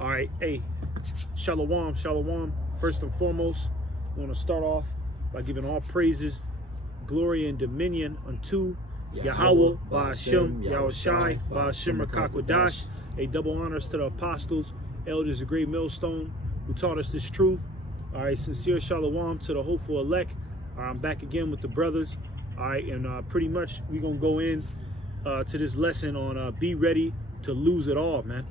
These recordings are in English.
All right, hey, shalom, shalom. First and foremost, I want to start off by giving all praises, glory, and dominion unto Yahweh, Ba'ashem, Yahushai, Ba'ashem Rakakwadash. A double honors to the apostles, elders of Great Millstone, who taught us this truth. All right, sincere shalom to the hopeful elect. All right, I'm back again with the brothers. All right, and pretty much we're going to go in to this lesson on be ready to lose it all, man.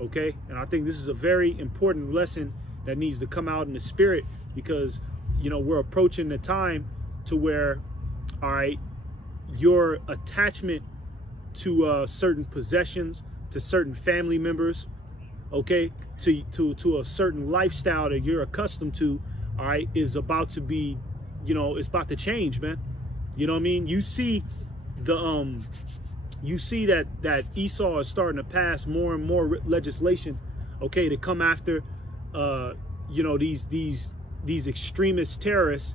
Okay, and I think this is a very important lesson that needs to come out in the spirit, because you know we're approaching the time to where, all right, your attachment to certain possessions, to certain family members, okay, to a certain lifestyle that you're accustomed to, all right, is about to be, you know, it's about to change, man. You know what I mean? You see the you see that Esau is starting to pass more and more legislation, okay, to come after you know, these extremist terrorists,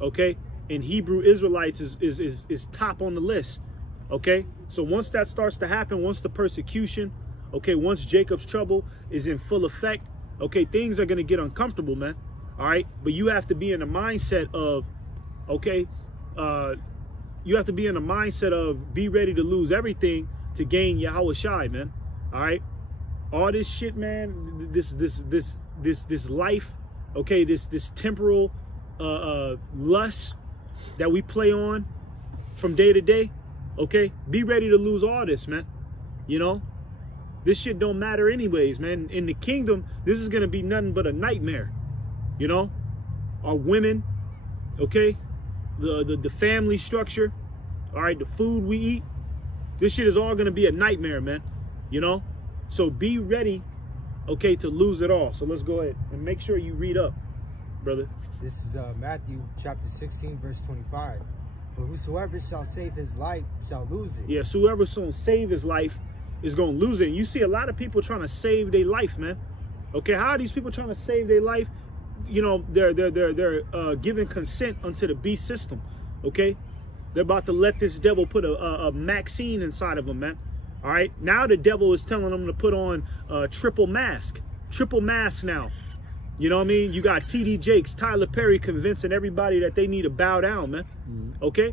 okay, and Hebrew Israelites is top on the list, okay. So once that starts to happen, once the persecution, okay, once Jacob's trouble is in full effect, okay, things are gonna get uncomfortable, man. All right, but you have to be in the mindset of, okay, you have to be in the mindset of be ready to lose everything to gain Yahushai, man. All right, all this shit, man, this life, okay, this temporal lust that we play on from day to day, okay, be ready to lose all this, man. You know, this shit don't matter anyways, man. In the kingdom, this is gonna be nothing but a nightmare. You know, our women, okay, the family structure, all right, the food we eat, this shit is all gonna be a nightmare, man. You know, so be ready, okay, to lose it all. So let's go ahead and make sure you read up, brother. This is Matthew chapter 16, verse 25. For whosoever shall save his life shall lose it. Yes, whoever's gonna save his life is gonna lose it. And you see a lot of people trying to save their life, man. Okay, how are these people trying to save their life? You know, they're giving consent unto the beast system. Okay, they're about to let this devil put a vaccine inside of them, man. All right, now the devil is telling them to put on triple mask now. You know what I mean? You got TD Jakes, Tyler Perry convincing everybody that they need to bow down, man. Okay,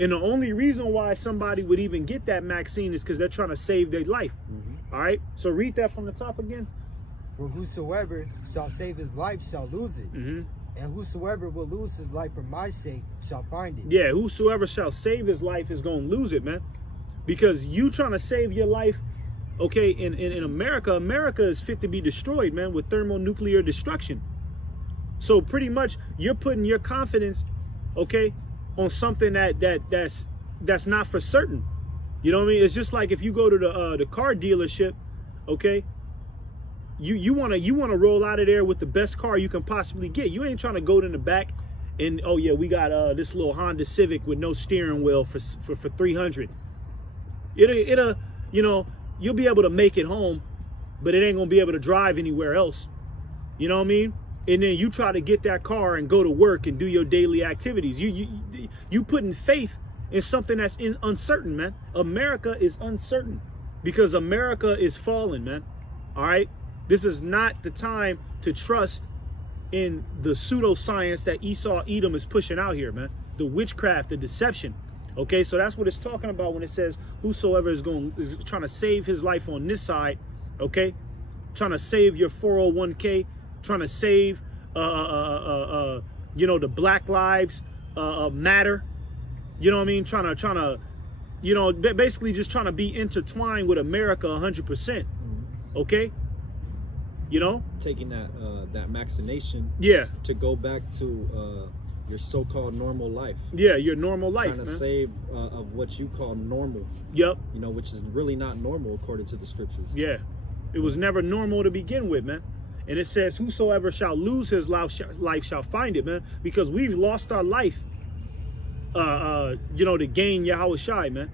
and the only reason why somebody would even get that vaccine is because they're trying to save their life. All right, so read that from the top again. For whosoever shall save his life shall lose it. And whosoever will lose his life for my sake shall find it. Yeah, whosoever shall save his life is going to lose it, man. Because you trying to save your life, okay, in America is fit to be destroyed, man, with thermonuclear destruction. So pretty much you're putting your confidence, okay, on something that's not for certain. You know what I mean? It's just like if you go to the car dealership, okay, you wanna roll out of there with the best car you can possibly get. You ain't trying to go in the back and, oh yeah, we got this little Honda Civic with no steering wheel for 300. It'll, you know, you'll be able to make it home, but it ain't gonna be able to drive anywhere else. You know what I mean? And then you try to get that car and go to work and do your daily activities. You putting faith in something that's uncertain, man. America is uncertain because America is fallen, man. All right. This is not the time to trust in the pseudoscience that Esau Edom is pushing out here, man. The witchcraft, the deception. Okay, so that's what it's talking about when it says whosoever is trying to save his life on this side, okay, trying to save your 401k, trying to save you know, the Black Lives Matter. You know what I mean? Trying to, you know, basically just trying to be intertwined with America 100%. Okay. You know, taking that vaccination, yeah, to go back to your so-called normal life. Yeah, your normal life, trying to man. save of what you call normal. Yep. You know, which is really not normal according to the scriptures. Yeah, it was never normal to begin with, man. And it says, whosoever shall lose his life shall find it, man. Because we've lost our life, you know, to gain Yahushai, man.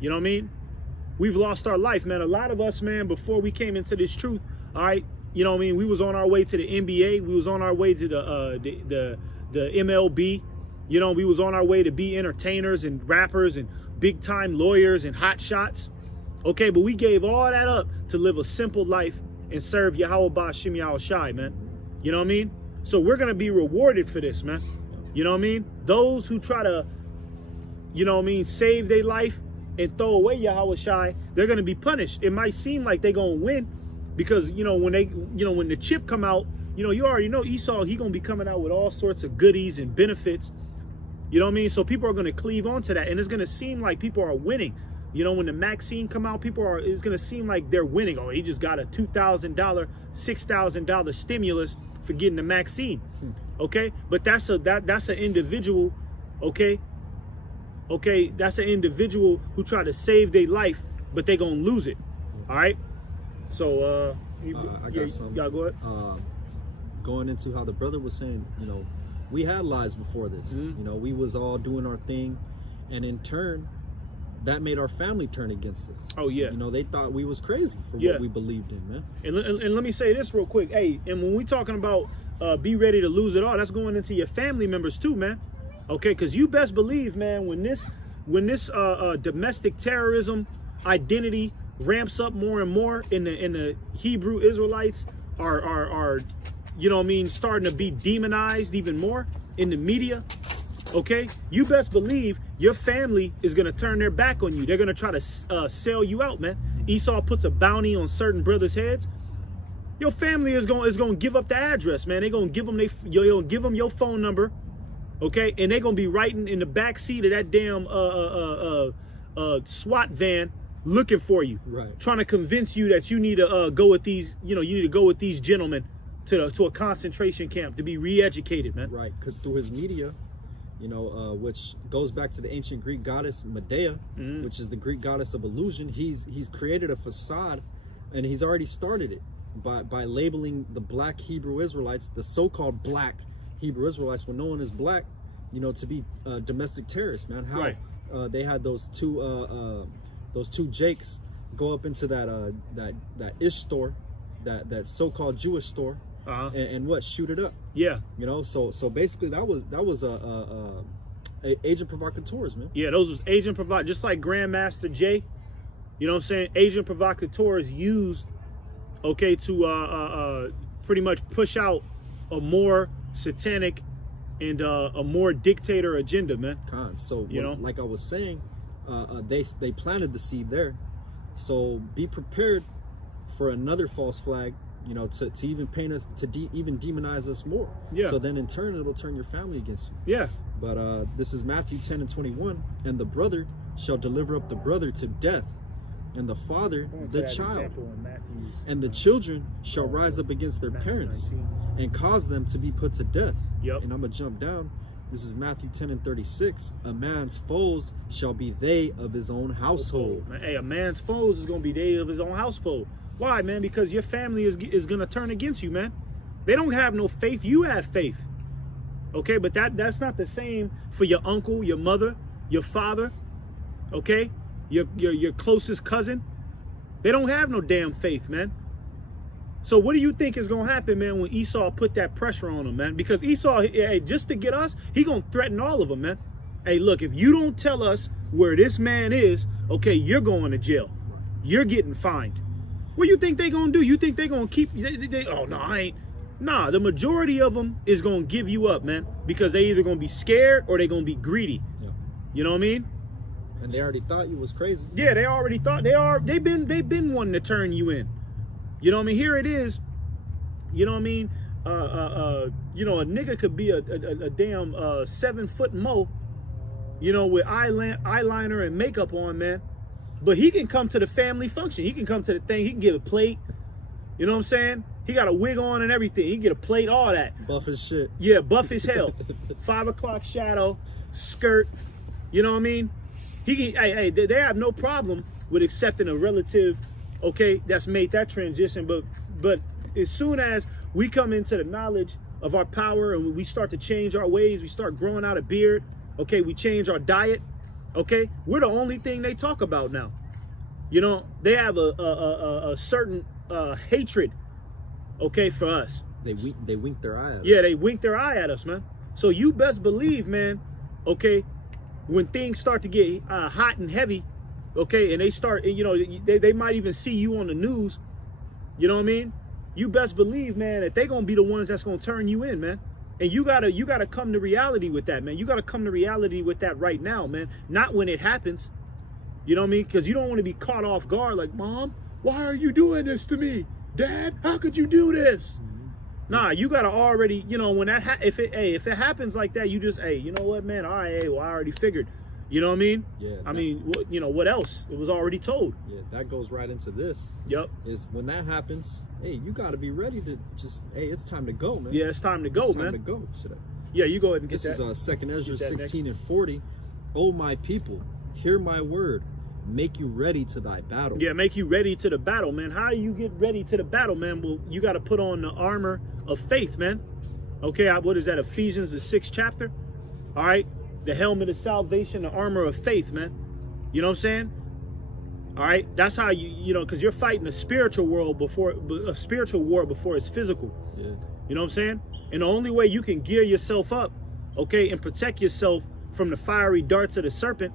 You know what I mean? We've lost our life, man. A lot of us, man, before we came into this truth, all right, you know what I mean? We was on our way to the NBA. We was on our way to the MLB. You know, we was on our way to be entertainers and rappers and big time lawyers and hot shots. Okay, but we gave all that up to live a simple life and serve Yahweh Ba'Shem Yahushai, man. You know what I mean? So we're gonna be rewarded for this, man. You know what I mean? Those who try to, you know what I mean, save their life and throw away Yahushai, they're gonna be punished. It might seem like they're gonna win because when the chip come out, you already know Esau, he gonna be coming out with all sorts of goodies and benefits. You know what I mean? So people are gonna cleave onto that, and it's gonna seem like people are winning. When the Maxine come out, it's gonna seem like they're winning. Oh, he just got a $2,000, $6,000 stimulus for getting the Maxine. Okay, but that's an individual. Okay, that's an individual who tried to save their life, but they gonna lose it. All right. So I got some. Y'all go ahead. Going into how the brother was saying, we had lies before this. We was all doing our thing, and in turn, that made our family turn against us. Oh yeah. They thought we was crazy for what we believed in, man. And let me say this real quick. Hey, and when we talking about be ready to lose it all, that's going into your family members too, man. Okay, because you best believe, man, when this domestic terrorism identity ramps up more and more in the Hebrew Israelites are starting to be demonized even more in the media. Okay, you best believe your family is gonna turn their back on you. They're gonna try to sell you out, man. Esau puts a bounty on certain brothers' heads. Your family is gonna give up the address, man. They're gonna give them your phone number, okay? And they're gonna be writing in the back seat of that damn SWAT van looking for you, right? Trying to convince you that you need to go with these, you need to go with these gentlemen to a concentration camp to be re-educated, man. Right, because through his media, which goes back to the ancient Greek goddess Medea, which is the Greek goddess of illusion. He's created a facade, and he's already started it by labeling the black Hebrew Israelites, the so-called black Hebrew Israelites, when no one is black, to be domestic terrorists, man. How right. They had those two Jakes go up into that Ish store, that so-called Jewish store. And shoot it up. Yeah. So basically that was a agent provocateurs, man. Yeah, those was agent provoc, just like Grandmaster Jay. You know what I'm saying? Agent provocateurs used, okay, to pretty much push out a more satanic and a more dictator agenda, man. So like I was saying, they planted the seed there. So be prepared for another false flag. To even paint us, even demonize us more. Yeah. So then in turn, it'll turn your family against you. Yeah. But this is Matthew 10:21. And the brother shall deliver up the brother to death, and the father the child. And the children shall rise up against their parents and cause them to be put to death. Yep. And I'm going to jump down. This is Matthew 10:36. A man's foes shall be they of his own household. Hey, a man's foes is going to be they of his own household. Why, man? Because your family is going to turn against you, man. They don't have no faith. You have faith. Okay, but that's not the same for your uncle, your mother, your father, okay? Your closest cousin. They don't have no damn faith, man. So what do you think is going to happen, man, when Esau put that pressure on them, man? Because Esau, hey, just to get us, he going to threaten all of them, man. Hey, look, if you don't tell us where this man is, okay, you're going to jail. You're getting fined. What do you think they gonna do? You think they gonna keep? Oh no, I ain't. Nah, the majority of them is gonna give you up, man, because they either gonna be scared or they gonna be greedy. Yeah. You know what I mean? And they already thought you was crazy. Yeah, they already thought they've been wanting to turn you in. You know what I mean? Here it is. You know what I mean? A nigga could be a damn 7-foot mo, with eyeliner and makeup on, man. But he can come to the family function. He can come to the thing. He can get a plate. You know what I'm saying? He got a wig on and everything. He can get a plate, all that. Buff as shit. Yeah, buff as hell. 5 o'clock shadow, skirt. You know what I mean? He can. They have no problem with accepting a relative, okay, that's made that transition. But as soon as we come into the knowledge of our power and we start to change our ways, we start growing out a beard. Okay, we change our diet. Okay, we're the only thing they talk about now. They have a certain hatred, okay, for us. They wink their eye at us. Yeah, they wink their eye at us, man. So you best believe, man, okay, when things start to get hot and heavy, okay, and they start, they might even see you on the news, you know what I mean? you best believe, man, that they gonna be the ones that's gonna turn you in, man. And you gotta come to reality with that, man. You gotta come to reality with that right now, man. Not when it happens. You know what I mean? Because you don't want to be caught off guard like, Mom, why are you doing this to me? Dad, how could you do this? Nah, you gotta already, you know, when that if it happens like that, you just, hey, you know what, man? All right, hey, well, I already figured. You know what I mean? Yeah. I mean, you know, what else? It was already told. Yeah, that goes right into this. Yep. Is when that happens, hey, you got to be ready to just, hey, it's time to go, man. Yeah, it's time to go, it's man. Time to go. Should I? Yeah, you go ahead and get This that. is 2nd Ezra Get that 16 and 40. Oh, my people, hear my word. Make you ready to thy battle. Yeah, make you ready to the battle, man. How do you get ready to the battle, man? Well, you got to put on the armor of faith, man. Okay, what is that? Ephesians, the 6th chapter. All right, the helmet of salvation, the armor of faith, man. You know what I'm saying? All right, that's how you know, because you're fighting a spiritual world before a spiritual war before it's physical. Yeah. You know what I'm saying? And the only way you can gear yourself up, okay, and protect yourself from the fiery darts of the serpent,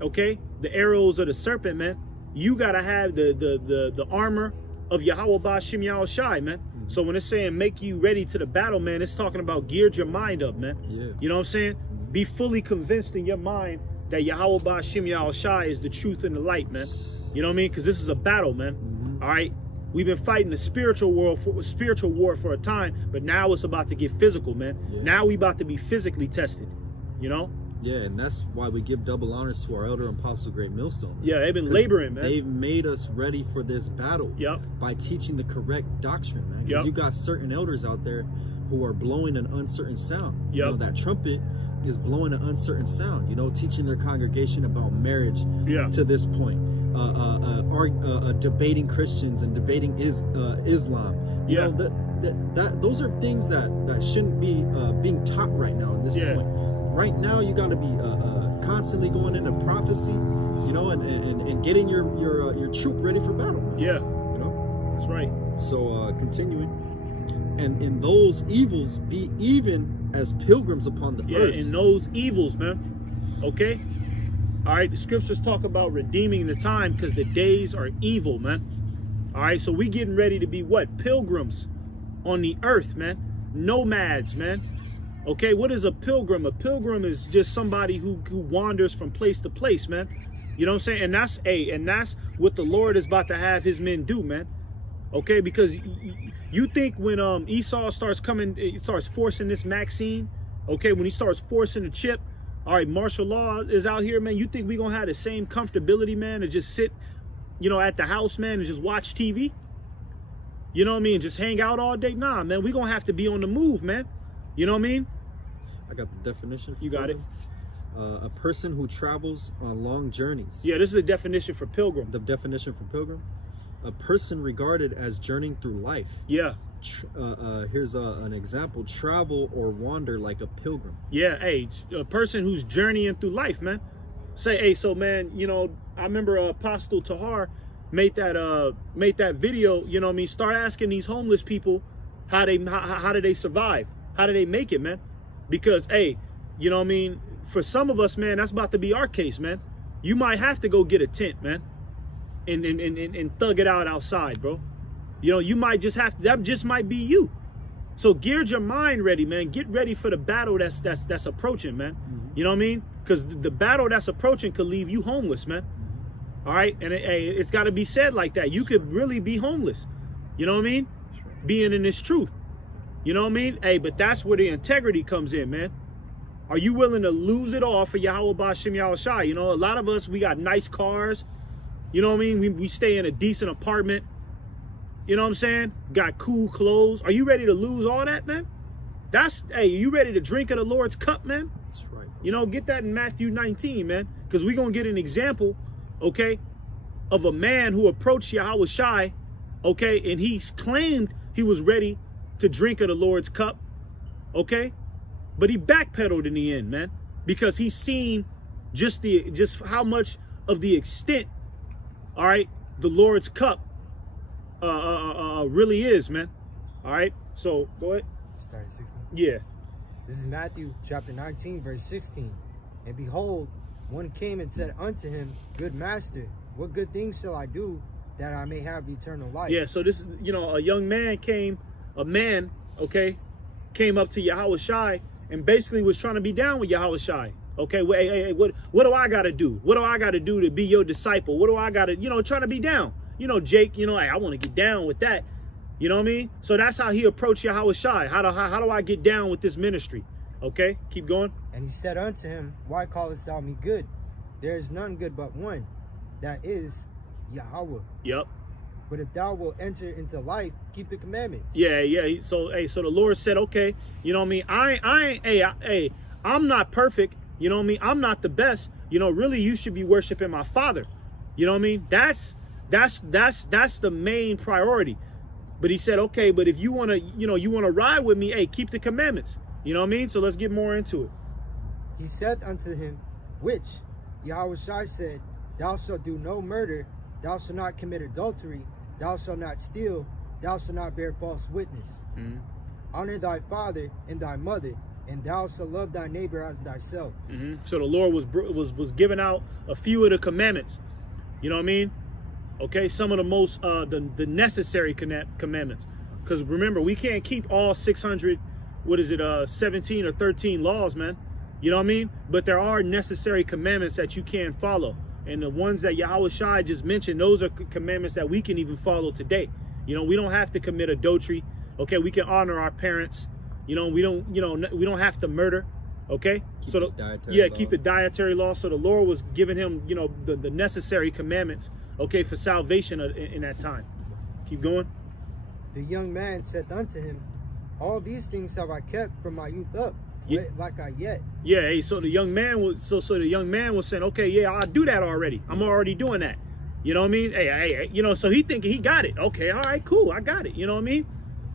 okay, the arrows of the serpent, man, you gotta have the armor of Yahweh Ba'Shem Yahushai, man. Mm-hmm. So when it's saying make you ready to the battle, man, it's talking about geared your mind up, man. Yeah. You know what I'm saying? Mm-hmm. Be fully convinced in your mind that Yahweh Ba'Shem Yahushai is the truth and the light, man. You know what I mean? Because this is a battle, man. Mm-hmm. All right. We've been fighting the spiritual war for a time, but now it's about to get physical, man. Yeah. Now we about to be physically tested, you know? Yeah, and that's why we give double honors to our elder apostle, Great Millstone. Yeah, they've been laboring, man. They've made us ready for this battle. Yep. By teaching the correct doctrine, man. Because yep. you got certain elders out there who are blowing an uncertain sound. Yep. You know, that trumpet is blowing an uncertain sound. You know, teaching their congregation about marriage. Yeah. To this point, debating Christians and debating Islam. You know, those are things that shouldn't be being taught right now in this point. Right now, you got to be constantly going into prophecy, you know, and getting your troop ready for battle. Yeah, you know, that's right. So continuing, and in those evils, be even as pilgrims upon the earth. Yeah, in those evils, man. Okay. All right. The scriptures talk about redeeming the time because the days are evil, man. All right. So we getting ready to be what? Pilgrims on the earth, man. Nomads, man. Okay, what is a pilgrim? A pilgrim is just somebody who wanders from place to place, man. You know what I'm saying? And that's what the Lord is about to have his men do, man. Okay, because you think when Esau starts forcing this Maxine, okay, when he starts forcing the chip, all right, martial law is out here, man. You think we gonna have the same comfortability, man, to just sit, you know, at the house, man, and just watch TV? You know what I mean? Just hang out all day? Nah, man, we gonna have to be on the move, man. You know what I mean? I got the definition. You got pilgrim. A person who travels on long journeys. Yeah, this is the definition for pilgrim. The definition for pilgrim: a person regarded as journeying through life. Yeah. Here's an example: travel or wander like a pilgrim. Yeah, hey, a person who's journeying through life, man. Say, hey, so man, you know, I remember Apostle Tahar made that video. You know what I mean? Start asking these homeless people how do they survive. How do they make it, man? Because, hey, you know what I mean? For some of us, man, that's about to be our case, man. You might have to go get a tent, man, and thug it out outside, bro. You know, you might just have to, that just might be you. So gear your mind ready, man. Get ready for the battle that's approaching, man. Mm-hmm. You know what I mean? Because the battle that's approaching could leave you homeless, man. Mm-hmm. All right? And it's got to be said like that. You could really be homeless. You know what I mean? Being in this truth. You know what I mean? Hey, but that's where the integrity comes in, man. Are you willing to lose it all for Yahweh Ba'Shem Yahushai? You know, a lot of us, we got nice cars. You know what I mean? We stay in a decent apartment. You know what I'm saying? Got cool clothes. Are you ready to lose all that, man? Hey, you ready to drink of the Lord's cup, man? That's right. You know, get that in Matthew 19, man. Because we're going to get an example, okay, of a man who approached Yahushai, okay, and he claimed he was ready to drink of the Lord's cup, okay? But he backpedaled in the end, man, because he's seen just how much of the extent, all right, the Lord's cup really is, man. All right, so go ahead. Start at 16. Yeah. This is Matthew chapter 19, verse 16. And behold, one came and said unto him, Good master, what good things shall I do that I may have eternal life. Yeah, so this is, you know, a young man came up to Yahweh Shai and basically was trying to be down with Yahweh Shai. Okay, well, hey, what do I got to do? What do I got to do to be your disciple? What do I got to, you know, trying to be down? You know, Jake, you know, hey, I want to get down with that. You know what I mean? So that's how he approached Yahweh Shai. How do I get down with this ministry? Okay, keep going. And he said unto him, why callest thou me good? There is none good but one, that is Yahweh. Yep. But if thou wilt enter into life, keep the commandments. Yeah. So the Lord said, okay, you know what I mean? I'm not perfect. You know what I mean? I'm not the best. You know, really, you should be worshiping my Father. You know what I mean? That's the main priority. But he said, okay, but if you want to ride with me, hey, keep the commandments. You know what I mean? So let's get more into it. He said unto him, which Yahweh Shai said, thou shalt do no murder, thou shalt not commit adultery, thou shalt not steal, thou shalt not bear false witness. Mm-hmm. Honor thy father and thy mother, and thou shalt love thy neighbor as thyself. Mm-hmm. So the Lord was giving out a few of the commandments. You know what I mean? Okay, some of the most the necessary commandments. Because remember, we can't keep all 600. 17 or 13 laws, man. You know what I mean? But there are necessary commandments that you can follow. And the ones that Yahweh Shai just mentioned, those are commandments that we can even follow today. You know, we don't have to commit adultery. Okay, we can honor our parents. You know, we don't have to murder. Okay? Keep the dietary law. So the Lord was giving him, you know, the necessary commandments, okay, for salvation in that time. Keep going. The young man said unto him, all these things have I kept from my youth up, like I yet. Yeah, hey, so the young man was saying, okay, yeah, I'll do that already. I'm already doing that. You know what I mean? Hey, you know, so he thinking he got it. Okay, all right, cool, I got it. You know what I mean?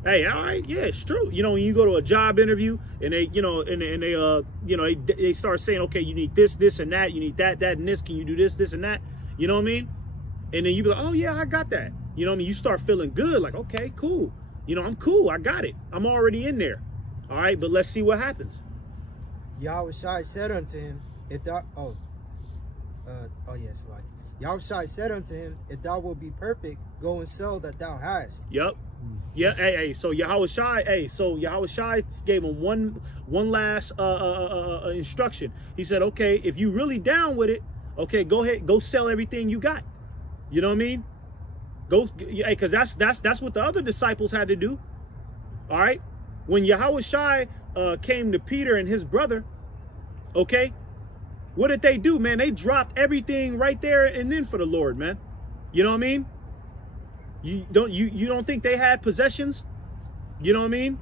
Hey, all right, yeah, it's true. You know, when you go to a job interview and they, you know, they start saying, okay, you need this, and that, you need that, and this. Can you do this, and that? You know what I mean? And then you be like, oh yeah, I got that. You know what I mean? You start feeling good, like, okay, cool. You know, I'm cool. I got it. I'm already in there. All right, but let's see what happens. Yahweh Shai said unto him, Yahweh Shai said unto him, if thou wilt be perfect, go and sell that thou hast. Yep. Yeah. Hey. So Yahweh Shai gave him one last instruction. He said, okay, if you really down with it, okay, go ahead, go sell everything you got. You know what I mean? Go, because that's what the other disciples had to do. All right, when Yahweh Shai came to Peter and his brother, okay, what did they do, man? They dropped everything right there and then for the Lord, man. You know what I mean? You don't think they had possessions? You know what I mean?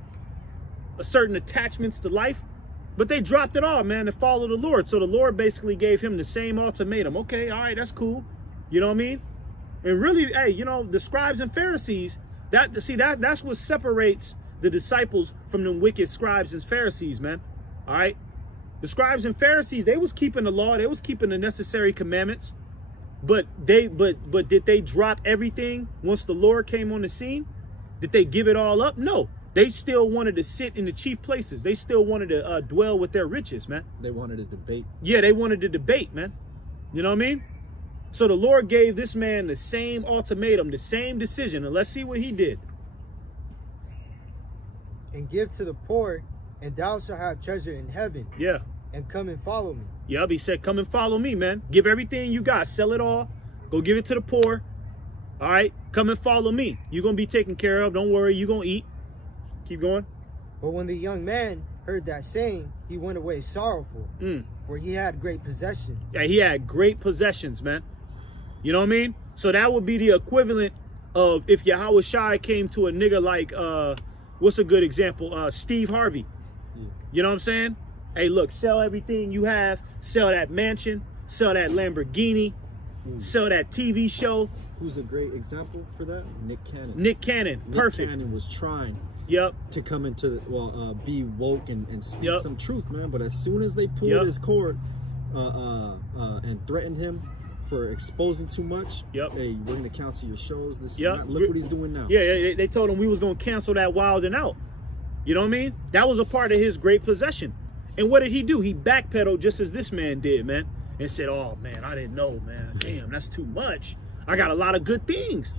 Certain attachments to life, but they dropped it all, man, to follow the Lord. So the Lord basically gave him the same ultimatum. Okay, all right, that's cool. You know what I mean? And really, hey, you know, the scribes and Pharisees, that's what separates the disciples from the wicked scribes and Pharisees, man. All right? The scribes and Pharisees, they was keeping the law, they was keeping the necessary commandments, but did they drop everything once the Lord came on the scene? Did they give it all up? No. They still wanted to sit in the chief places. They still wanted to dwell with their riches, man. They wanted to debate. Yeah, they wanted to debate, man. You know what I mean? So the Lord gave this man the same ultimatum, the same decision, and let's see what he did. And give to the poor, and thou shalt have treasure in heaven. Yeah. And come and follow me. Yep, he said, come and follow me, man. Give everything you got, sell it all, go give it to the poor. All right, come and follow me. You're going to be taken care of. Don't worry, you're going to eat. Keep going. But when the young man heard that saying, he went away sorrowful, for he had great possessions. Yeah, he had great possessions, man. You know what I mean? So that would be the equivalent of if Yahweh Shai came to a nigga like, what's a good example? Steve Harvey. Yeah. You know what I'm saying? Hey, look, sell everything you have. Sell that mansion. Sell that Lamborghini. Sell that TV show. Who's a great example for that? Nick Cannon. Nick Cannon, perfect. Nick Cannon was trying to come into, be woke and speak some truth, man. But as soon as they pulled his cord and threatened him for exposing too much, hey, we're going to cancel your shows. This look what he's doing now. Yeah, they told him we was going to cancel that Wild and Out. You know what I mean? That was a part of his great possession. And what did he do? He backpedaled just as this man did, man. And said, oh, man, I didn't know, man. Damn, that's too much. I got a lot of good things.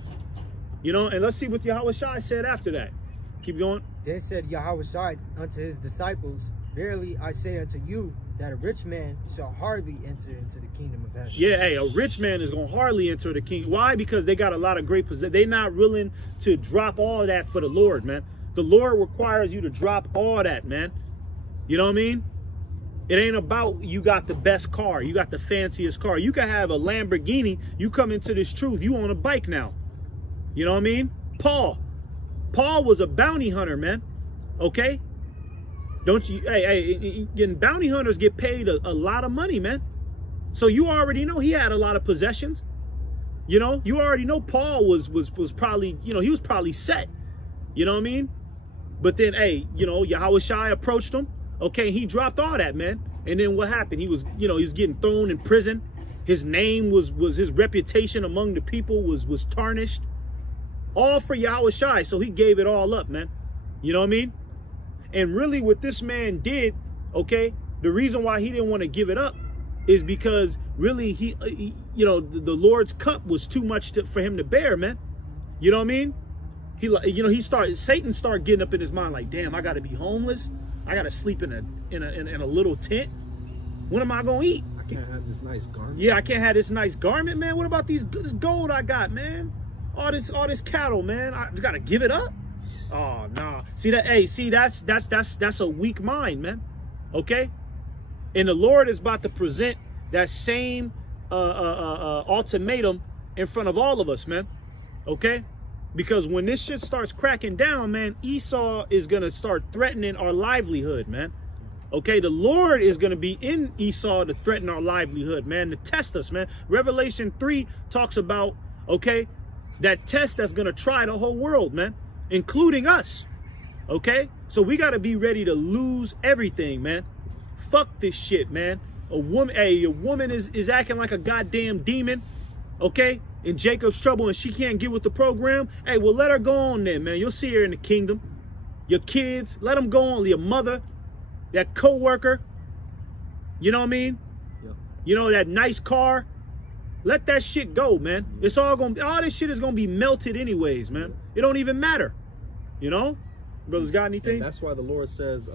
You know, and let's see what Yahweh Shai said after that. Keep going. Then said Yahweh Shai unto his disciples, Verily I say unto you, that a rich man shall hardly enter into the kingdom of heaven. Yeah, hey, a rich man is going to hardly enter the kingdom. Why? Because they got a lot of great possessions. They're not willing to drop all of that for the Lord, man. The Lord requires you to drop all that, man. You know what I mean? It ain't about you got the best car, you got the fanciest car. You can have a Lamborghini. You come into this truth, you on a bike now. You know what I mean? Paul was a bounty hunter, man. Okay? Don't you, and bounty hunters get paid a lot of money, man. So you already know he had a lot of possessions. You know, you already know Paul was probably, you know, he was probably set. You know what I mean? But then, hey, you know, Yahweh Shai approached him. Okay, he dropped all that, man. And then what happened? He was, you know, he was getting thrown in prison. His name was his reputation among the people was tarnished. All for Yahweh Shai. So he gave it all up, man. You know what I mean? And really what this man did, okay, the reason why he didn't want to give it up is because really he you know, the Lord's cup was too much for him to bear, man. You know what I mean? He, you know, Satan started getting up in his mind like, damn, I got to be homeless. I got to sleep in a little tent. What am I going to eat? I can't have this nice garment. Yeah, I can't have this nice garment, man. What about this gold I got, man? All this cattle, man. I just got to give it up. Oh, nah. See that? Hey, see, that's a weak mind, man. Okay? And the Lord is about to present that same ultimatum in front of all of us, man. Okay? Because when this shit starts cracking down, man, Esau is going to start threatening our livelihood, man. Okay? The Lord is going to be in Esau to threaten our livelihood, man, to test us, man. Revelation 3 talks about, okay, that test that's going to try the whole world, man, including us. Okay? So we got to be ready to lose everything, man. Fuck this shit, man. A woman is acting like a goddamn demon, okay? In Jacob's trouble and she can't get with the program. Hey, well, let her go on then, man. You'll see her in the kingdom. Your kids, let them go on. Your mother, that co-worker, you know what I mean? Yep. You know, that nice car. Let that shit go, man. It's all this shit is gonna be melted anyways, man. It don't even matter. You know? Brothers got anything? And that's why the Lord says,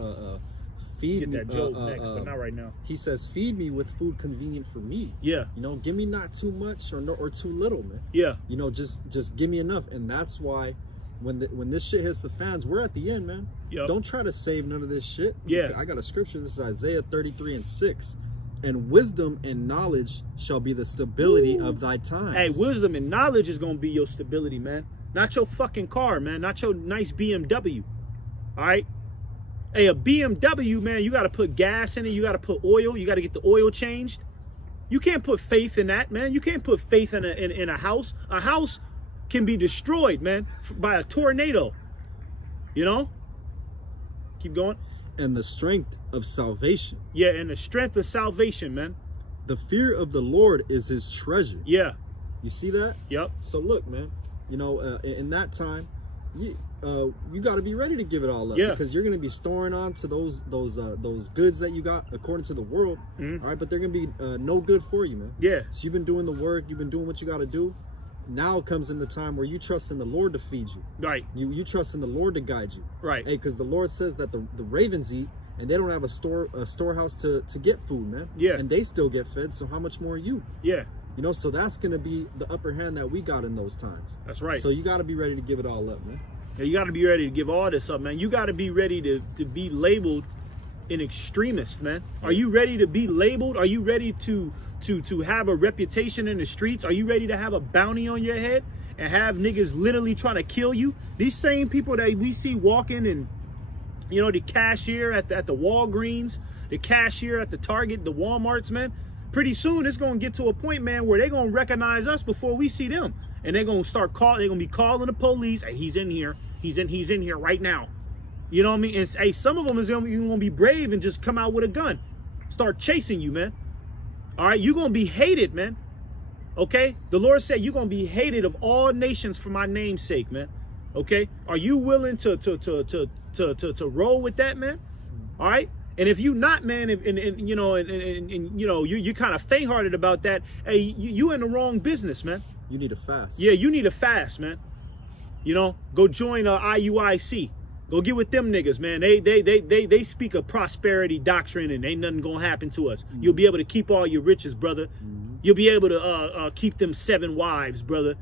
feed me. Get that Job next, but not right now. He says, feed me with food convenient for me. Yeah. You know, give me not too much or too little, man. Yeah. You know, just give me enough. And that's why when this shit hits the fans, we're at the end, man. Yep. Don't try to save none of this shit. Yeah. I got a scripture. This is Isaiah 33:6. And wisdom and knowledge shall be the stability of thy times. Hey, wisdom and knowledge is going to be your stability, man. Not your fucking car, man. Not your nice BMW. All right? Hey, a BMW, man, you got to put gas in it. You got to put oil. You got to get the oil changed. You can't put faith in that, man. You can't put faith in a house. A house can be destroyed, man, by a tornado. You know? Keep going. And the strength of salvation. Yeah, and the strength of salvation, man. The fear of the Lord is his treasure. Yeah. You see that? Yep. So look, man, you know, in that time, you got to be ready to give it all up. Yeah. Because you're going to be storing on to those goods that you got according to the world. Mm-hmm. All right, but they're going to be no good for you, man. Yeah. So you've been doing the work, you've been doing what you got to do. Now comes in the time where you trust in the Lord to feed you. Right. You trust in the Lord to guide you. Right. Hey, because the Lord says that the ravens eat and they don't have a storehouse to get food, man. Yeah. And they still get fed. So how much more you? Yeah. You know, so that's going to be the upper hand that we got in those times. That's right. So you got to be ready to give it all up, man. Yeah, you got to be ready to give all this up, man. You got to be ready to be labeled an extremist, man. Are you ready to be labeled? Are you ready to have a reputation in the streets? Are you ready to have a bounty on your head and have niggas literally trying to kill you? These same people that we see walking and, you know, the cashier at the Walgreens, the cashier at the Target, the Walmarts, man. Pretty soon it's going to get to a point, man, where they're going to recognize us before we see them. And they're going to start calling, they're going to be calling the police. Hey, he's in here. He's in here right now. You know what I mean? And hey, some of them is going to be brave and just come out with a gun. Start chasing you, man. All right, you're going to be hated, man. Okay? The Lord said you're going to be hated of all nations for my name's sake, man. Okay? Are you willing to roll with that, man? All right? And if you not, man, and you know, and you know, you're kind of faint-hearted about that, hey, you in the wrong business, man. You need to fast. Yeah, you need to fast, man. You know, go join IUIC. Go get with them niggas, man. They speak a prosperity doctrine, and ain't nothing gonna happen to us. You'll be able to keep all your riches, brother. You'll be able to keep them 7 wives, brother.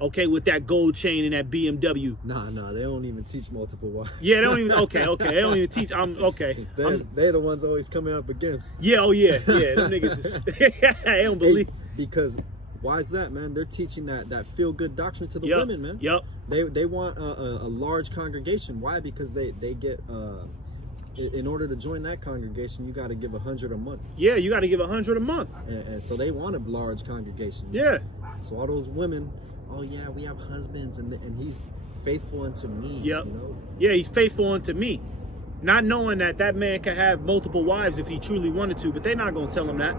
Okay, with that gold chain and that BMW. Nah, they don't even teach multiple wives. Yeah, they don't even. Okay, they don't even teach. They're the ones always coming up against. Yeah, oh yeah. Them niggas is, they don't believe. Because why is that, man? They're teaching that feel good doctrine to the women, man. Yep. They want a large congregation. Why? Because they get in order to join that congregation, you got to give $100 a month. Yeah, you got to give $100 a month. And so they want a large congregation. Yeah. So all those women, oh yeah, we have husbands, and he's faithful unto me. Yep. You know? Yeah, he's faithful unto me. Not knowing that man can have multiple wives if he truly wanted to, but they're not gonna tell him that.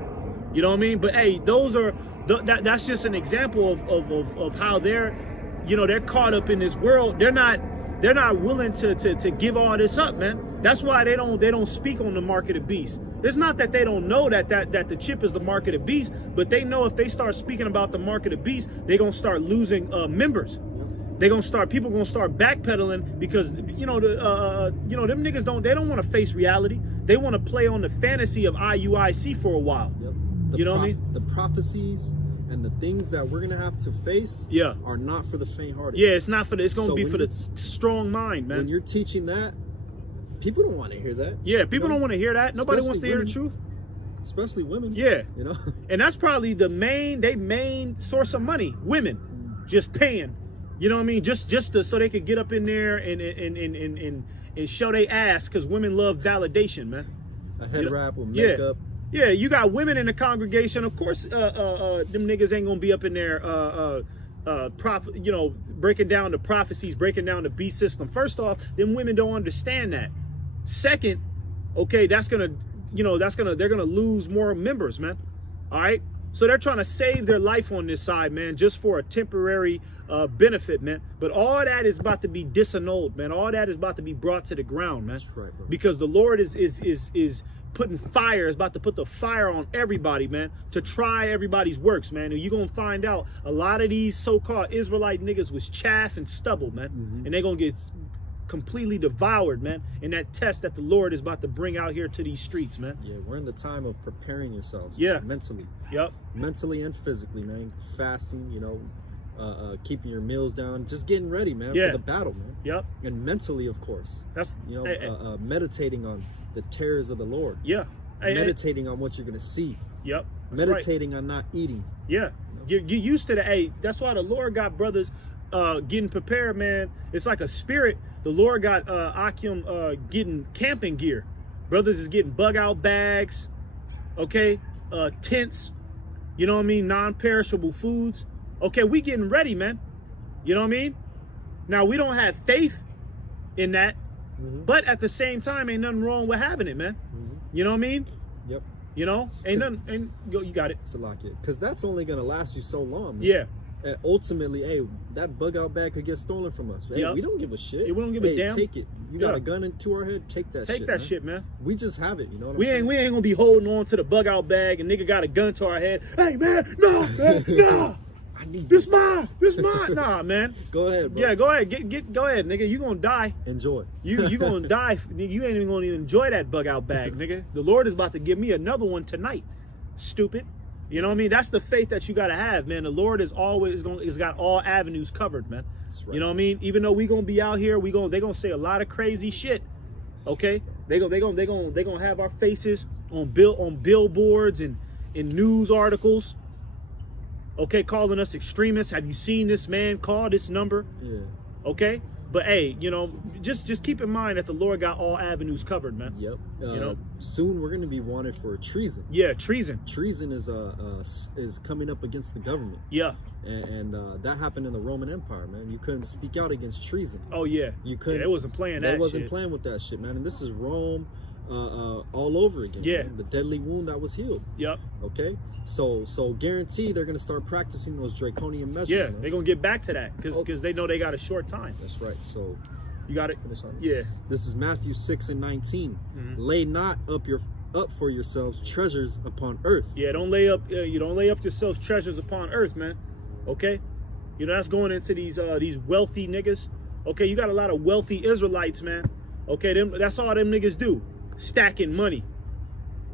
You know what I mean? But hey, those are that's just an example of how they're, you know, they're caught up in this world. They're not willing to give all this up, man. That's why they don't speak on the mark of the beast. It's not that they don't know that the chip is the mark of the beast, but they know if they start speaking about the mark of the beast, they're gonna start losing members. People gonna start backpedaling because them niggas don't want to face reality. They want to play on the fantasy of IUIC for a while. Yep. You know what I mean? The prophecies and the things that we're gonna have to face are not for the faint-hearted. Yeah, it's not for the. It's gonna be for the strong mind, man. When you're teaching that, people don't want to hear that. Yeah, people don't want to hear that. Nobody wants to hear the truth. Especially women. Yeah. You know? And that's probably the main source of money. Women just paying. You know what I mean? Just so they could get up in there and show they ass, because women love validation, man. A head wrap with makeup. Yeah, you got women in the congregation. Of course, them niggas ain't gonna be up in there breaking down the prophecies, breaking down the beast system. First off, them women don't understand that. Second, okay, they're gonna lose more members, man. All right, so they're trying to save their life on this side, man, just for a temporary benefit, man. But all that is about to be disannulled, man. All that is about to be brought to the ground, man. That's right, bro. Because the Lord is putting fire, is about to put the fire on everybody, man, to try everybody's works, man. And you're gonna find out a lot of these so-called Israelite niggas was chaff and stubble, man. And they're gonna get completely devoured, man, in that test that the Lord is about to bring out here to these streets, man. Yeah, we're in the time of preparing yourselves. Yeah. Mentally. Yep. Mentally and physically, man. Fasting, keeping your meals down, just getting ready, man, Yeah. for the battle, man. Yep. And mentally, of course. That's Meditating on the terrors of the Lord. Yeah. Meditating on what you're gonna see. Yep. Meditating on not eating. Yeah. Get used to the. Hey, that's why the Lord got brothers getting prepared, man. It's like a spirit. The Lord got Akim getting camping gear. Brothers is getting bug out bags, okay, tents, you know what I mean, non-perishable foods. Okay, we getting ready, man. You know what I mean? Now we don't have faith in that, but at the same time, ain't nothing wrong with having it, man. You know what I mean? Yep. You know, you got it. It's a lot, because that's only gonna last you so long, man. Yeah. And ultimately, hey, that bug out bag could get stolen from us. Hey, Yep. we don't give a shit. Yeah, we don't give a damn. Take it. You got a gun into our head, take that shit. Take that shit, man. We just have it, you know what We I'm ain't saying? gonna be holding on to the bug out bag and nigga got a gun to our head. Hey man, no, no. I need This mine. Nah, man. Go ahead, bro. Yeah, go ahead. Go ahead, nigga. You gonna die. Enjoy. You gonna die. Nigga, you ain't even gonna enjoy that bug out bag, nigga. The Lord is about to give me another one tonight. Stupid. You know what I mean? That's the faith that you gotta have, man. The Lord is always has got all avenues covered, man. That's right. You know what I mean? Even though we gonna be out here, they gonna say a lot of crazy shit. Okay? They gonna have our faces on billboards and in news articles. Okay, calling us extremists. Have you seen this man call this number? Yeah. Okay? But hey, just keep in mind that the Lord got all avenues covered, man. Yep. know? Soon we're gonna be wanted for treason. Yeah, treason. Treason is coming up against the government. Yeah. And that happened in the Roman Empire, man. You couldn't speak out against treason. Oh yeah. You couldn't. Yeah, they wasn't playing that. They wasn't shit. playing with that shit, man. And this is Rome, all over again. Yeah. Man. The deadly wound that was healed. Yep. Okay. So guarantee they're gonna start practicing those draconian measures. Yeah, man. they're gonna get back to that because they know they got a short time. That's right. So You got it. finish on. Yeah. This is Matthew 6:19. Lay not up for yourselves treasures upon earth. Yeah. Don't lay up. You don't lay up yourselves treasures upon earth, man. Okay, you know, that's going into these wealthy niggas. Okay, you got a lot of wealthy Israelites, man. Okay, that's all them niggas do, stacking money.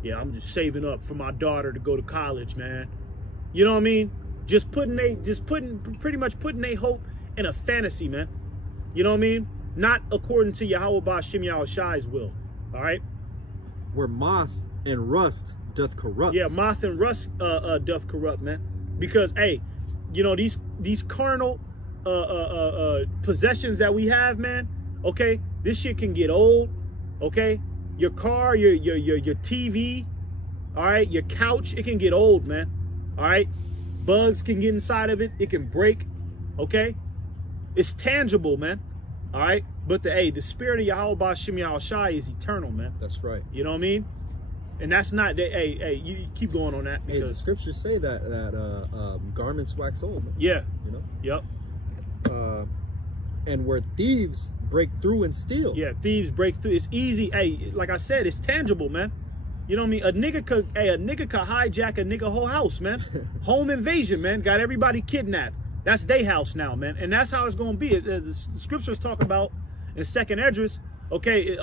Yeah, I'm just saving up for my daughter to go to college, man. You know what I mean? Pretty much putting their hope in a fantasy, man. You know what I mean? Not according to Yahweh Ba'ashem Yahushai's will. All right? Where moth and rust doth corrupt. Yeah, moth and rust doth corrupt, man. Because, hey, you know, these carnal possessions that we have, man, okay, this shit can get old, okay? Your car, your TV, all right, your couch, it can get old, man. All right? Bugs can get inside of it, it can break, okay? It's tangible, man. All right? But the spirit of Yahweh Ba'ashem Yahushai is eternal, man. That's right. You know what I mean? And that's not, you keep going on that, because the scriptures say that garments wax old. Man. Yeah. You know? Yep. And where thieves break through and steal. Yeah, thieves break through. It's easy. Hey, like I said, it's tangible, man. You know what I mean? A nigga could hijack a nigga whole house, man. Home invasion, man. Got everybody kidnapped. That's their house now, man. And that's how it's gonna be. The scriptures talk about in 2nd Esdras. Okay,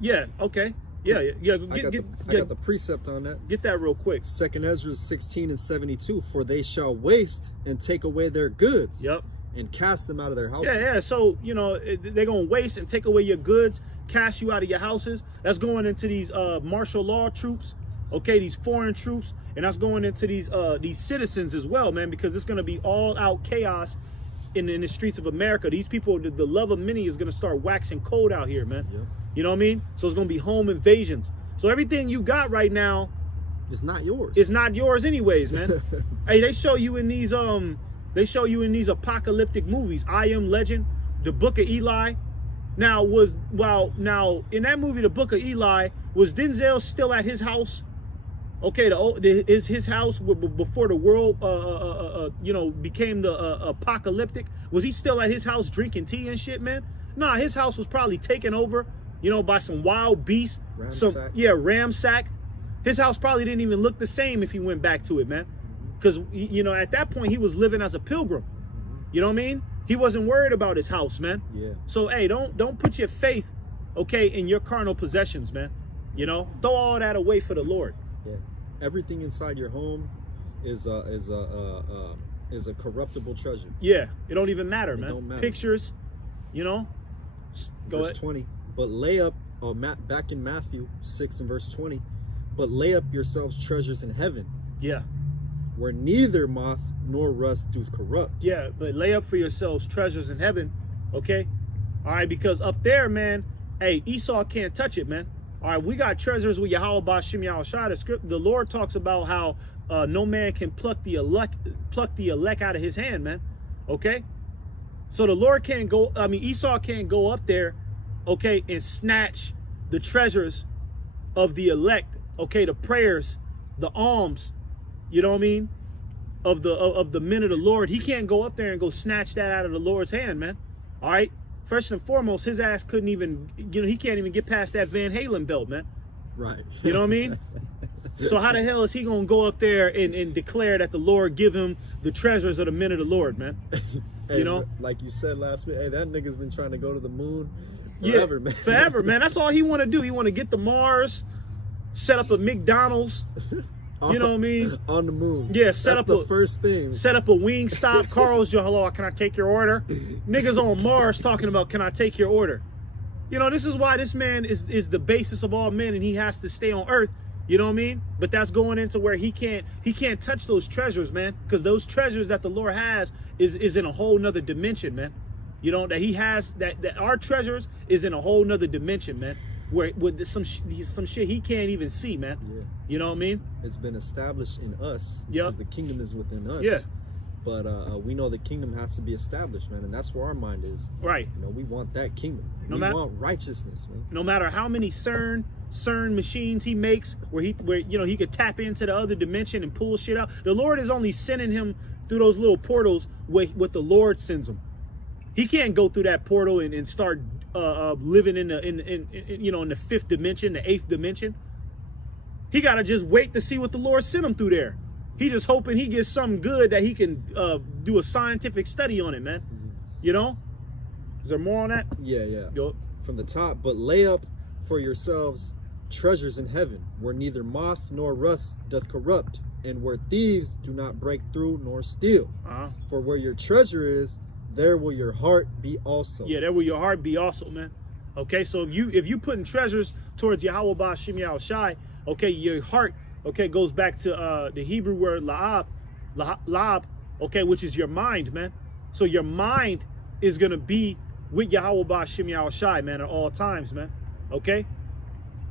yeah, okay. Yeah. I got the precept on that. Get that real quick. 2nd Esdras 16 and 72. For they shall waste and take away their goods. Yep. And cast them out of their houses. Yeah. So, you know, they're going to waste and take away your goods, cast you out of your houses. That's going into these martial law troops, okay, these foreign troops. And that's going into these citizens as well, man, because it's going to be all out chaos in the streets of America. These people, the love of many is going to start waxing cold out here, man. Yep. You know what I mean? So it's going to be home invasions. So everything you got right now is not yours. It's not yours anyways, man. Hey, they show you in these apocalyptic movies, I Am Legend, the Book of Eli. Now in that movie, the Book of Eli, was Denzel still at his house? Okay, is his house before the world you know, became the apocalyptic? Was he still at his house drinking tea and shit, man? Nah, his house was probably taken over, you know, by some wild beasts. Ramsacked. His house probably didn't even look the same if he went back to it, man. Because, you know, at that point, he was living as a pilgrim. You know what I mean? He wasn't worried about his house, man. Yeah. So, hey, don't put your faith, okay, in your carnal possessions, man. You know, throw all that away for the Lord. Yeah. Everything inside your home is a corruptible treasure. Yeah. It don't even matter, man. Don't matter. Pictures, you know. Go verse ahead. 20. But lay up, back in Matthew 6 and verse 20. But lay up yourselves treasures in heaven. Yeah. Where neither moth nor rust do corrupt. Yeah, but lay up for yourselves treasures in heaven, okay? All right, because up there, man, hey, Esau can't touch it, man. All right, we got treasures with Yahweh Ba'ashem Yahushai. The Lord talks about how no man can pluck the elect out of his hand, man. Okay? So the Lord can't go, Esau can't go up there, okay, and snatch the treasures of the elect, okay, the prayers, the alms, you know what I mean, of the men of the Lord. He can't go up there and go snatch that out of the Lord's hand, man. All right? First and foremost, his ass couldn't even, you know, he can't even get past that Van Halen belt, man. Right. You know what I mean? So how the hell is he going to go up there and declare that the Lord give him the treasures of the men of the Lord, man? Hey, you know? Like you said last week, hey, that nigga's been trying to go to the moon forever, man. Forever, man. That's all he want to do. He want to get to Mars, set up a McDonald's. You know what I mean? On the moon. Yeah, That's the first thing. Set up a Wingstop. Carl's, hello, can I take your order? Niggas on Mars talking about, can I take your order? You know, this is why this man is the basis of all men, and he has to stay on earth. You know what I mean? But that's going into where he can't touch those treasures, man. Because those treasures that the Lord has is in a whole nother dimension, man. You know, that he has, that our treasures is in a whole nother dimension, man. Where with some shit he can't even see, man. Yeah. You know what I mean? It's been established in us. Yeah. Because the kingdom is within us. Yeah. But we know the kingdom has to be established, man, and that's where our mind is. Right. You know, we want that kingdom. We want righteousness, man. No matter how many CERN machines he makes, where he could tap into the other dimension and pull shit out. The Lord is only sending him through those little portals with the Lord sends him. He can't go through that portal and start living in the fifth dimension, the eighth dimension. He gotta just wait to see what the Lord sent him through there. He just hoping he gets something good that he can do a scientific study on it, man. You know? Is there more on that? Yeah. Go. From the top, but lay up for yourselves treasures in heaven, where neither moth nor rust doth corrupt, and where thieves do not break through nor steal. For where your treasure is, there will your heart be also. Yeah, there will your heart be also, man. Okay, so if you putting treasures towards Yahweh Ba'ashem Yahushai, okay, your heart, okay, goes back to the Hebrew word la'ab, okay, which is your mind, man. So your mind is gonna be with Yahweh Ba'ashem Yahushai, man, at all times, man. Okay.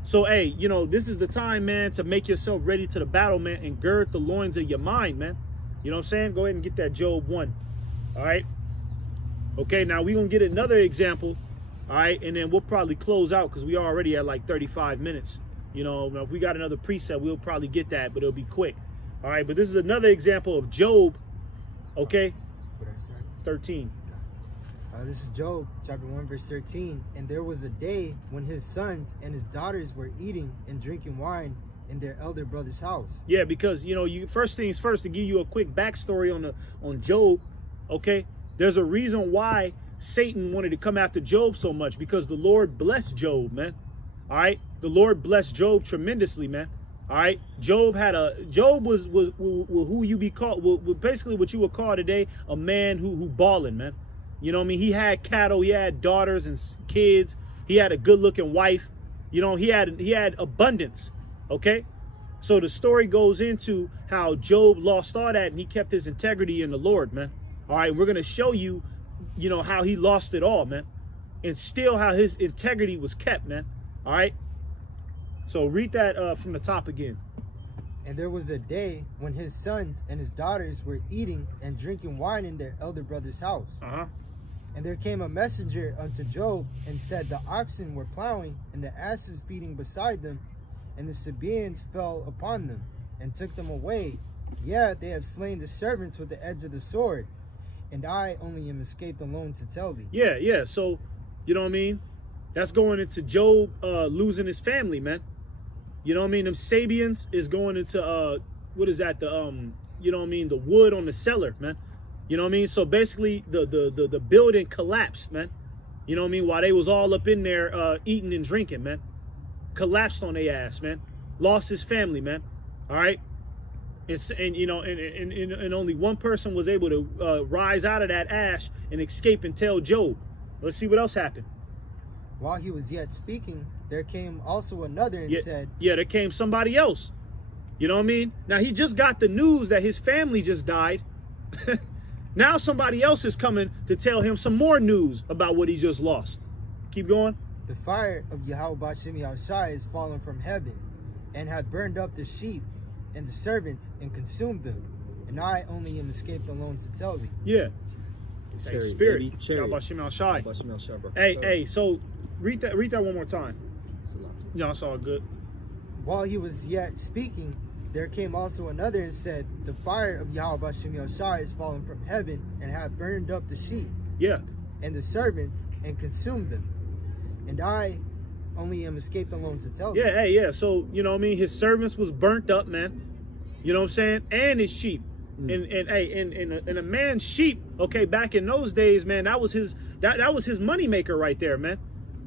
So, hey, you know, this is the time, man, to make yourself ready to the battle, man, and gird the loins of your mind, man. You know what I'm saying? Go ahead and get that Job 1. All right. Okay, now we're going to get another example. All right. And then we'll probably close out because we are already at like 35 minutes. You know, if we got another preset, we'll probably get that, but it'll be quick. All right. But this is another example of Job. Okay. 13. This is Job chapter 1 verse 13. And there was a day when his sons and his daughters were eating and drinking wine in their elder brother's house. Yeah, because you know, you first things first, to give you a quick backstory on Job. Okay, there's a reason why Satan wanted to come after Job so much, because the Lord blessed Job, man. All right, the Lord blessed Job tremendously, man. All right, Job was who you be called, basically what you would call today a man who balling, man. You know what I mean? He had cattle, he had daughters and kids, he had a good-looking wife. You know, he had abundance. Okay, so the story goes into how Job lost all that and he kept his integrity in the Lord, man. All right, we're gonna show you, you know, how he lost it all, man, and still how his integrity was kept, man. All right. So read that from the top again. And there was a day when his sons and his daughters were eating and drinking wine in their elder brother's house. And there came a messenger unto Job and said, the oxen were plowing and the asses feeding beside them, and the Sabaeans fell upon them and took them away. Yeah, they have slain the servants with the edge of the sword, and I only am escaped alone to tell thee. Yeah. So, you know what I mean? That's going into Job losing his family, man. You know what I mean? Them Sabaeans is going into what is that? The you know what I mean? The wood on the cellar, man. You know what I mean? So basically the building collapsed, man. You know what I mean? While they was all up in there eating and drinking, man. Collapsed on their ass, man. Lost his family, man. All right. And you know, and only one person was able to rise out of that ash and escape and tell Job. Let's see what else happened. While he was yet speaking, there came also another and said, yeah, there came somebody else. You know what I mean? Now he just got the news that his family just died. Now somebody else is coming to tell him some more news about what he just lost. Keep going. The fire of Yahweh Ba'ashem Yahushai is fallen from heaven, and hath burned up the sheep and the servants and consumed them, and I only am escaped alone to tell thee. Yeah. Hey, Spirit. Hey, hey, so read that one more time. No, it's all good. While he was yet speaking, there came also another and said, the fire of Yahweh Ba'ashem Yahushai is fallen from heaven, and hath burned up the sheep and the servants and consumed them, and I only am escaped alone to tell thee. Yeah. So, you know what I mean? His servants was burnt up, man. You know what I'm saying? And his sheep. And a man's sheep, okay, back in those days, man, that was his money maker right there, man.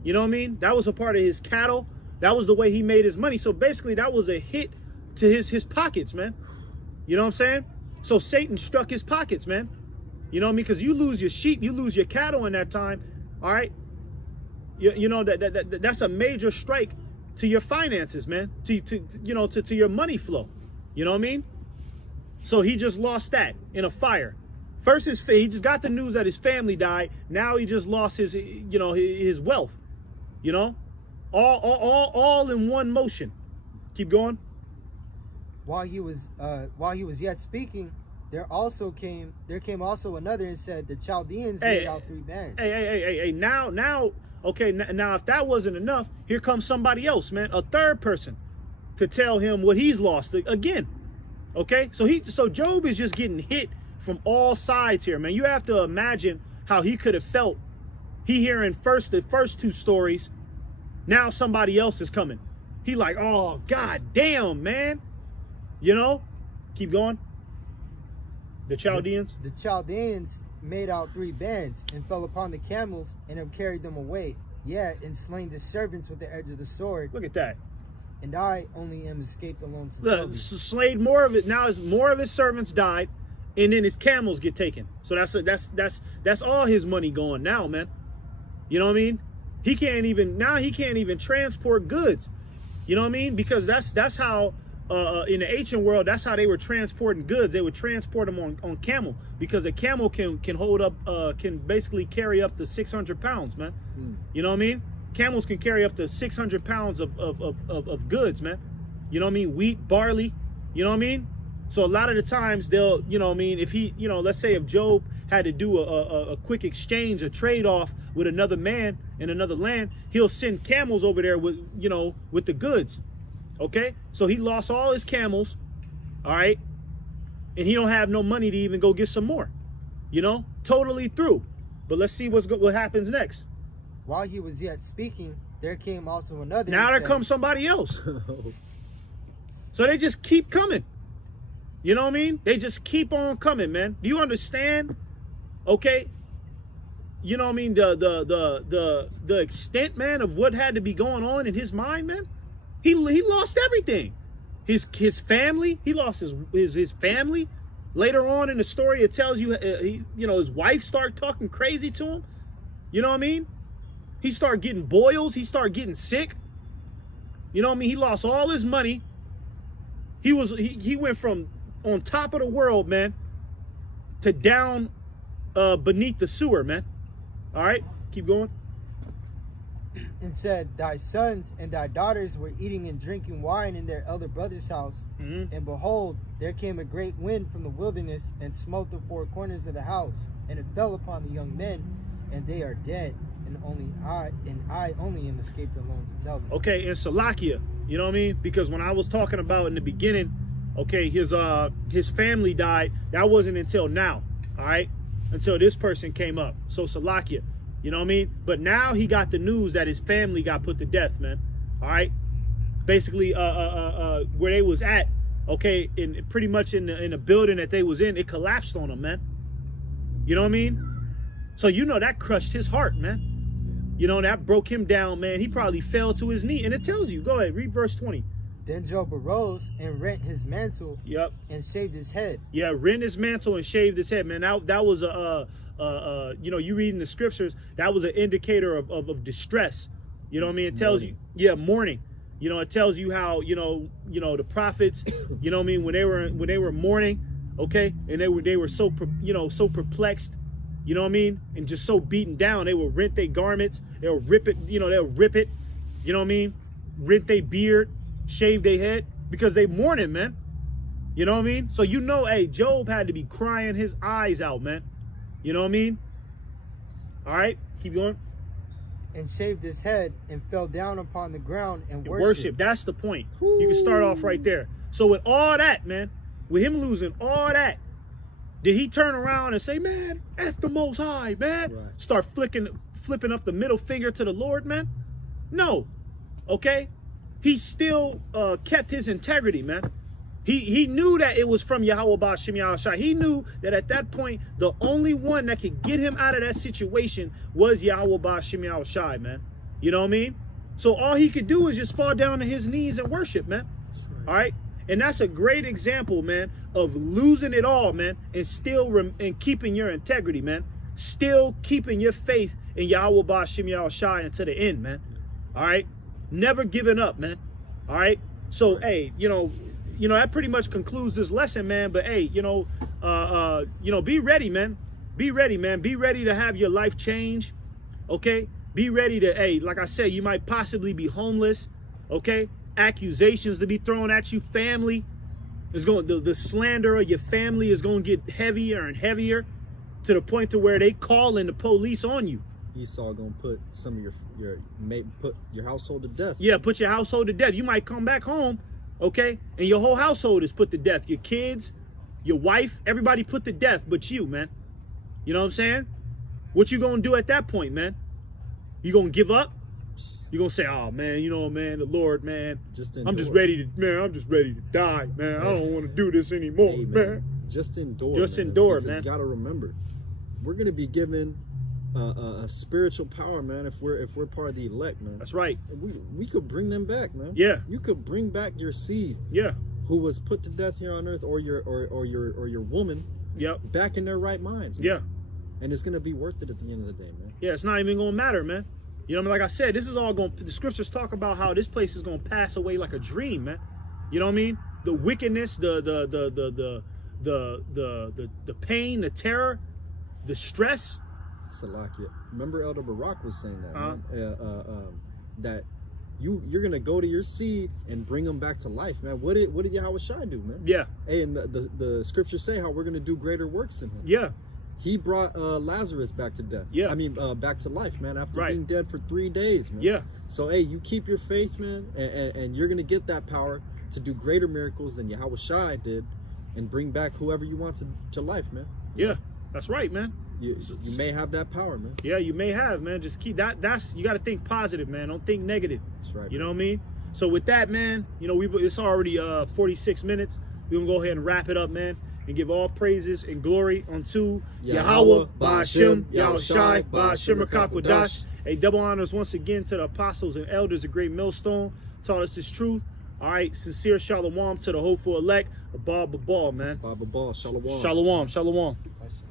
You know what I mean? That was a part of his cattle. That was the way he made his money. So basically that was a hit to his pockets, man. You know what I'm saying? So Satan struck his pockets, man. You know what I mean? Because you lose your sheep, you lose your cattle in that time. All right. You know that's a major strike to your finances, man. To your money flow. You know what I mean? So he just lost that in a fire. First, he just got the news that his family died. Now he just lost his wealth. You know, all in one motion. Keep going. While he was yet speaking, there came also another and said, the Chaldeans laid out 3 bands. Hey. Now, okay. Now, if that wasn't enough, here comes somebody else, man. A third person to tell him what he's lost again. Okay, so Job is just getting hit from all sides here, man. You have to imagine how he could have felt. He hearing the first 2 stories. Now somebody else is coming. He like, oh, god damn, man. You know? Keep going. The Chaldeans? The Chaldeans made out 3 bands and fell upon the camels and have carried them away. Yeah, and slain the servants with the edge of the sword. Look at that. And I only am escaped alone to tell Look, thee. slayed more of it. Now more of his servants died, and then his camels get taken. So that's all his money going now, man. You know what I mean? He can't even transport goods. You know what I mean? Because that's how in the ancient world, that's how they were transporting goods. They would transport them on camel, because a camel can hold up can basically carry up to 600 pounds, man. You know what I mean? Camels can carry up to 600 pounds of goods, man. You know what I mean? Wheat, barley, you know what I mean? So a lot of the times they'll, you know what I mean, if he, you know, let's say if Job had to do a quick exchange, a trade-off with another man in another land, he'll send camels over there with, you know, with the goods. Okay? So he lost all his camels, all right? And he don't have no money to even go get some more. You know? Totally through. But let's see what happens next. While he was yet speaking, there came also another. Now there comes somebody else. So they just keep coming. You know what I mean? They just keep on coming, man. Do you understand? Okay. You know what I mean? The extent, man, of what had to be going on in his mind, man. He lost everything. His family. He lost his family. Later on in the story, it tells you, you know, his wife started talking crazy to him. You know what I mean? He started getting boils. He started getting sick. You know what I mean? He lost all his money. He went from on top of the world, man, to down beneath the sewer, man. All right, keep going. And said, thy sons and thy daughters were eating and drinking wine in their elder brother's house. And behold, there came a great wind from the wilderness and smote the 4 corners of the house. And it fell upon the young men, and they are dead. And I only am escaped alone to tell them. Okay, and Salakia, you know what I mean? Because when I was talking about in the beginning, okay, his family died. That wasn't until now, all right? Until this person came up. So Salakia, you know what I mean? But now he got the news that his family got put to death, man. All right? Basically, where they was at, okay, pretty much in the building that they was in, it collapsed on them, man. You know what I mean? So you know that crushed his heart, man. You know, that broke him down, man. He probably fell to his knee. And it tells you, go ahead, read verse 20. Then Job arose and rent his mantle. Yep. And shaved his head. Yeah, rent his mantle and shaved his head, man. That was you know, you read in the scriptures, that was an indicator of distress. You know what I mean? It tells you, yeah, mourning. You know, it tells you how, you know the prophets, you know what I mean, when they were mourning, okay, and they were so so perplexed, you know what I mean, and just so beaten down, they will rent their garments, they'll rip it, you know what I mean, rent their beard, shave their head, because they mourning, man. You know what I mean? So you know, hey, Job had to be crying his eyes out, man. You know what I mean? All right, keep going. And shaved his head and fell down upon the ground and worshiped. Worship, that's the point. You can start off right there. So with all that, man, with him losing all that, did he turn around and say, man, F the Most High, man? Right. Start flipping up the middle finger to the Lord, man? No, okay? He still kept his integrity, man. He knew that it was from Yahweh Ba'Shem Yahushai. He knew that at that point, the only one that could get him out of that situation was Yahweh Ba'Shem Yahushai, man. You know what I mean? So all he could do is just fall down to his knees and worship, man. Right. All right? And that's a great example, man, of losing it all, man, and still and keeping your integrity, man. Still keeping your faith in Yahweh Ba'Shem Yahushai until the end, man. All right? Never giving up, man. All right? So, hey, you know, that pretty much concludes this lesson, man. But hey, you know, be ready, man. Be ready, man. Be ready to have your life change. Okay? Be ready to, hey, like I said, you might possibly be homeless. Okay? Accusations to be thrown at you. Family is going, the slander of your family is going to get heavier and heavier to the point to where they calling the police on you. Esau gonna put some of put your household to death. Yeah, put your household to death. You might come back home, okay, and your whole household is put to death. Your kids, your wife, everybody put to death but you, man. You know what I'm saying? What you gonna do at that point, man? You gonna give up? You gonna say, oh man, you know, man, the Lord, man, I'm just ready to die, man. I don't want to do this anymore, man. Just endure. Just man, endure, because man. You gotta remember, we're gonna be given a spiritual power, man. If we're part of the elect, man. That's right. We could bring them back, man. Yeah. You could bring back your seed, Yeah. who was put to death here on earth, or your woman, Yep. back in their right minds, man. Yeah. And it's gonna be worth it at the end of the day, man. Yeah. It's not even gonna matter, man. You know, what I mean? Like I said, this is all going. The scriptures talk about how this place is gonna pass away like a dream, man. You know what I mean? The wickedness, the pain, the terror, the stress. Salakia. Remember Elder Barak was saying that, Uh-huh. man. That you're gonna go to your seed and bring them back to life, man. What did Yahweh Shai do, man? Yeah. Hey, and the scriptures say how we're gonna do greater works than him. Yeah. He brought Lazarus back to death. Yeah. I mean, back to life, man, after Right. being dead for 3 days, man. Yeah. So, hey, you keep your faith, man, and you're going to get that power to do greater miracles than Yahweh Shai did and bring back whoever you want to life, man. Yeah. That's right, man. You may have that power, man. Yeah, you may have, man. Just keep that's you got to think positive, man. Don't think negative. That's right. You know what I mean? So with that, man, you know, it's already 46 minutes. We're going to go ahead and wrap it up, man, and give all praises and glory unto Yahweh, Ba'ashem, Yahushai, Ba'ashem Rakakwadash. A double honors once again to the apostles and elders of Great Millstone. Taught us this truth. All right, sincere shalom to the hopeful elect. Abba Babal, man. Baba Ball, Shalom. Shalom, shalom. That's-